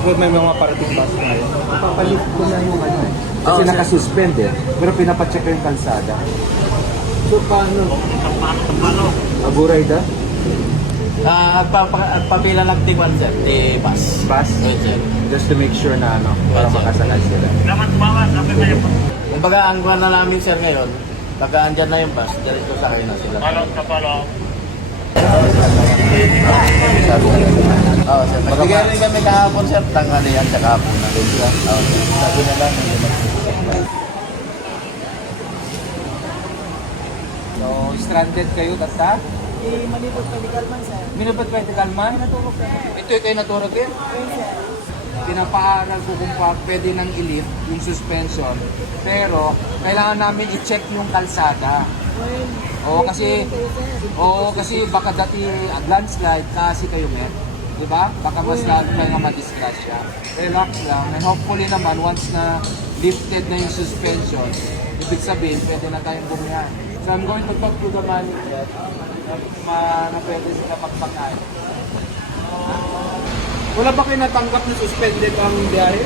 Pero may mga parating bus ngayon. Papalift ko na yung ano eh. Kasi nakasuspend eh. Pero pinapacheck ko yung kalsada. So paano? Aguray da? Pabila lang tingwan sir, di bus. Bus? Yes, sir. Just to make sure na ano, para Yes, sir. makasakay sila. Kumbaga, ang kuha na namin sir ngayon, pagka andyan na yung bus, direct sakay na sila. Oo, sir. Magbigay rin kami kahapon sir, tanghali yan, sa kahapon na. Sabi na lang, hindi mag-supply. So, stranded kayo, tata? Malibot medical man, sir. Minupad medical man? Natulog ka. Ito kayo naturog din? Ayun, sir. Pinapaaral ko kung pwede nang i-lift yung suspension. Pero, kailangan namin i-check yung kalsada. Oo, kasi baka dati landslide kasi kayo met. Diba? Baka mas lalo kayo nga madisgrasya. Relax lang. And hopefully naman, once na lifted na yung suspension, ibig sabihin, pwede na tayong bumiyahe. So I'm going to talk to the manager na pwede sila magpakain. Wala ba kayo natanggap na suspended ang biyahe?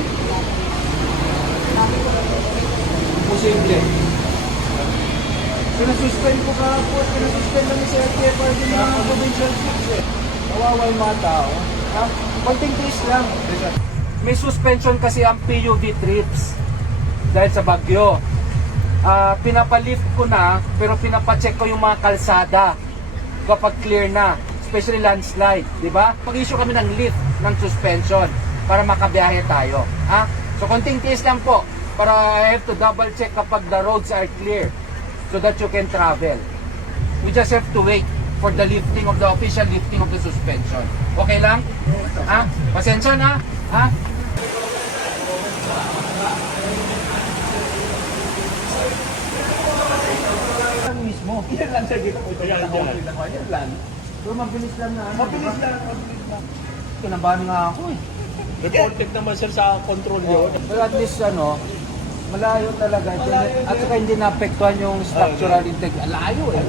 Posible. So nasuspend ko kahapon, nasuspend lang sa LTFR din mga provincial schools eh. Kawawa yung mga tao. Ha? Konting case lang. May suspension kasi ang PUV trips dahil sa bagyo. Pinapalift ko na, pero pinapacheck ko yung mga kalsada kapag clear na, especially landslide, di ba? Pag-issue kami ng lift ng suspension para makabiyahe tayo. Ha? So konting tiis lang po para I have to double check kapag the roads are clear so that you can travel. We just have to wait for the lifting of the official lifting of the suspension. Okay lang? Ha? Pasensya na? Ha? Mismo. Yan lang siya dito. Yan lang. Pero mabilis lang na. Mabilis lang. Kinabahan nga ako eh. Reported naman sir sa control yun. Pero at least malayo talaga. At saka hindi naapektuhan yung structural integrity. Layo eh.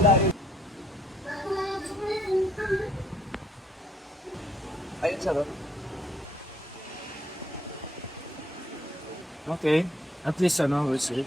Ayun sir, Okay. At least we'll see.